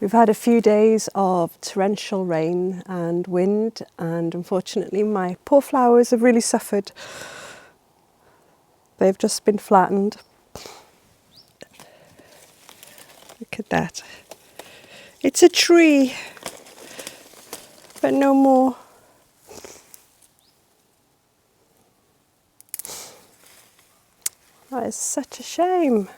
We've had a few days of torrential rain and wind, and unfortunately my poor flowers have really suffered. They've just been flattened. Look at that. It's a tree, but no more. That is such a shame.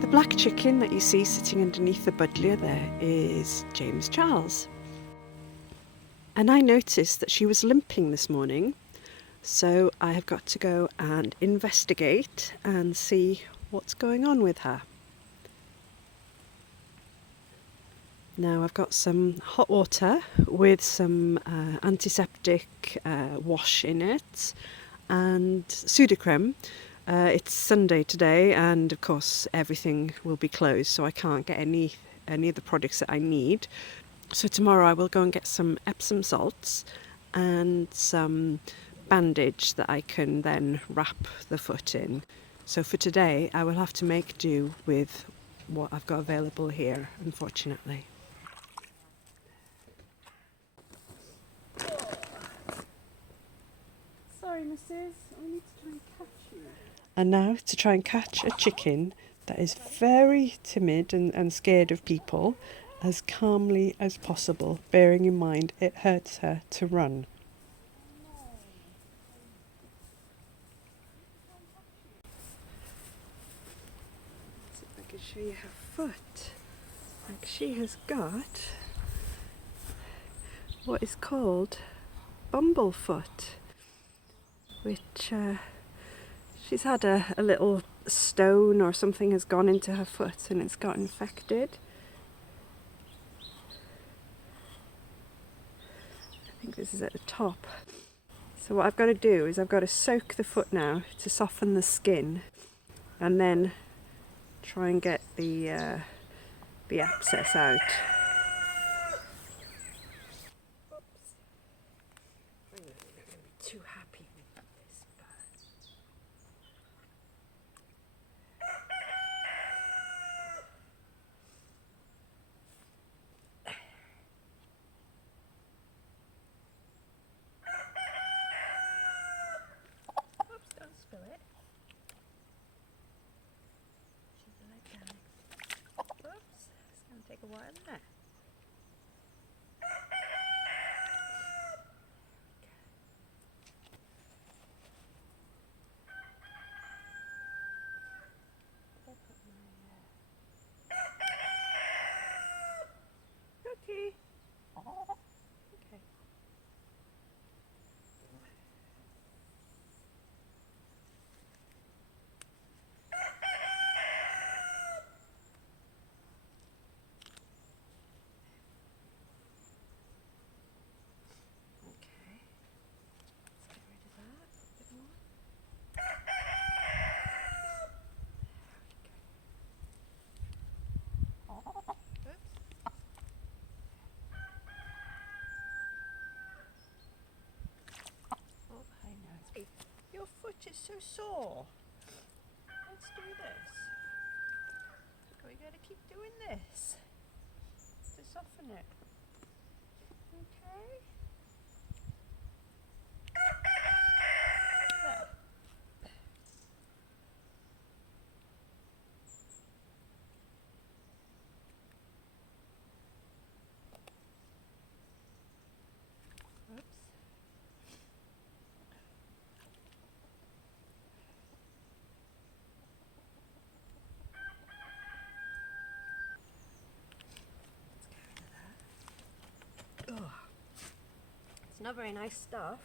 The black chicken that you see sitting underneath the buddleia there is James Charles. And I noticed that she was limping this morning, so I have got to go and investigate and see what's going on with her. Now I've got some hot water with some antiseptic wash in it and Sudocrem. It's Sunday today, and of course everything will be closed, so I can't get any of the products that I need. So tomorrow I will go and get some Epsom salts and some bandage that I can then wrap the foot in. So for today I will have to make do with what I've got available here, unfortunately. Sorry, missus, I need to try and catch you. And now to try and catch a chicken that is very timid and scared of people as calmly as possible, bearing in mind it hurts her to run. See if I can show you her foot. Like, she has got what is called Bumblefoot. which she's had a little stone or something has gone into her foot and it's got infected. I think this is at the top. So what I've got to do is I've got to soak the foot now to soften the skin, and then try and get the abscess out. Oops. I'm not going to be too happy with this bird. Oops, don't spill it. She's a leg down. Oops, it's going to take a while, isn't it? Okay. Okay. Your foot is so sore. Let's do this. We gotta keep doing this to soften it. Okay. There. Oops. Ugh. It's not very nice stuff.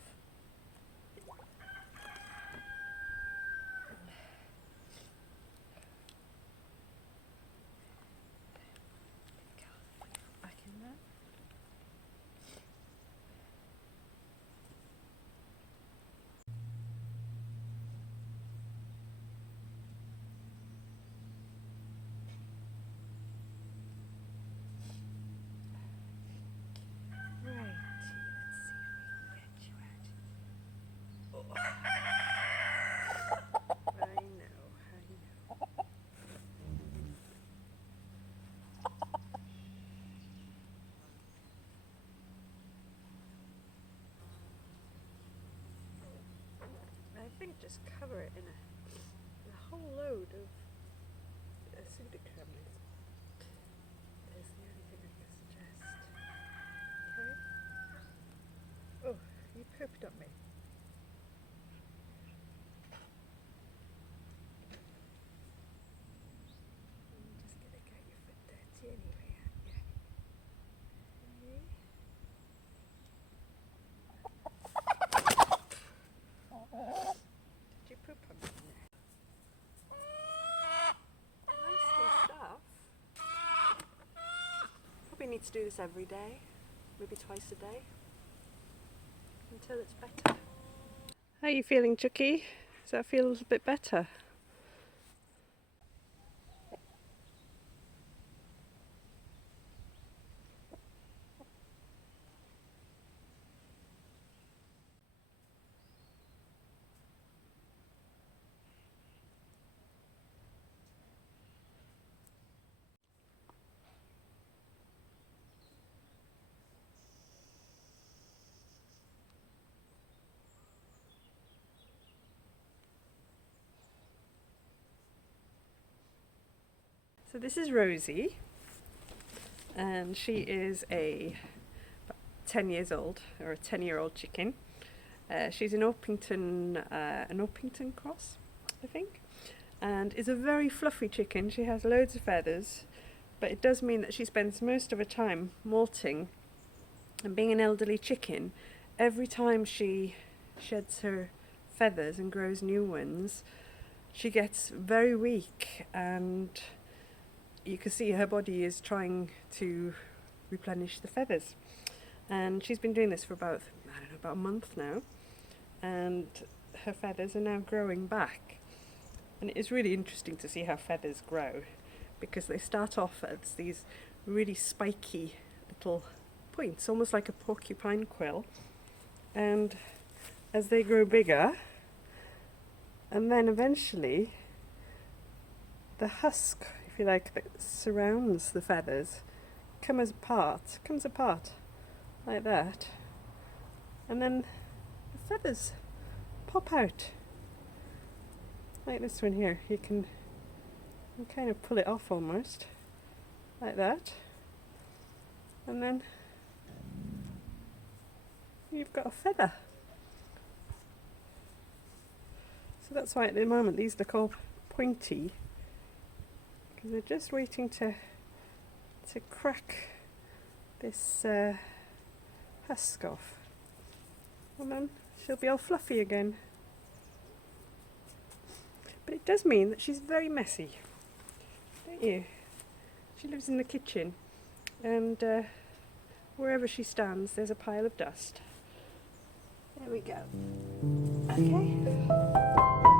Back in there. I think just cover it in a whole load of pseudocrem is the only thing I can suggest. Okay. Oh, you pooped on me. I'm just gonna get your foot dirty anyway, aren't you? Okay. Did you poop on me there? Nasty stuff. Probably need to do this every day, maybe twice a day, until it's better. How are you feeling, Chucky? Does that feel a little bit better? So this is Rosie, and she is about 10 years old, or a 10-year-old chicken. She's an Orpington cross, I think, and is a very fluffy chicken. She has loads of feathers, but it does mean that she spends most of her time molting. And being an elderly chicken, every time she sheds her feathers and grows new ones, she gets very weak, and you can see her body is trying to replenish the feathers. And she's been doing this for about, I don't know, about a month now, and her feathers are now growing back. And it is really interesting to see how feathers grow, because they start off as these really spiky little points, almost like a porcupine quill, and as they grow bigger, and then eventually the husk, if you like, that surrounds the feathers comes apart like that, and then the feathers pop out like this one here. You can kind of pull it off almost like that, and then you've got a feather. So that's why at the moment these look all pointy, because they're just waiting to crack this husk off, and then she'll be all fluffy again. But it does mean that she's very messy, don't you? She lives in the kitchen, and wherever she stands there's a pile of dust. There we go. Okay.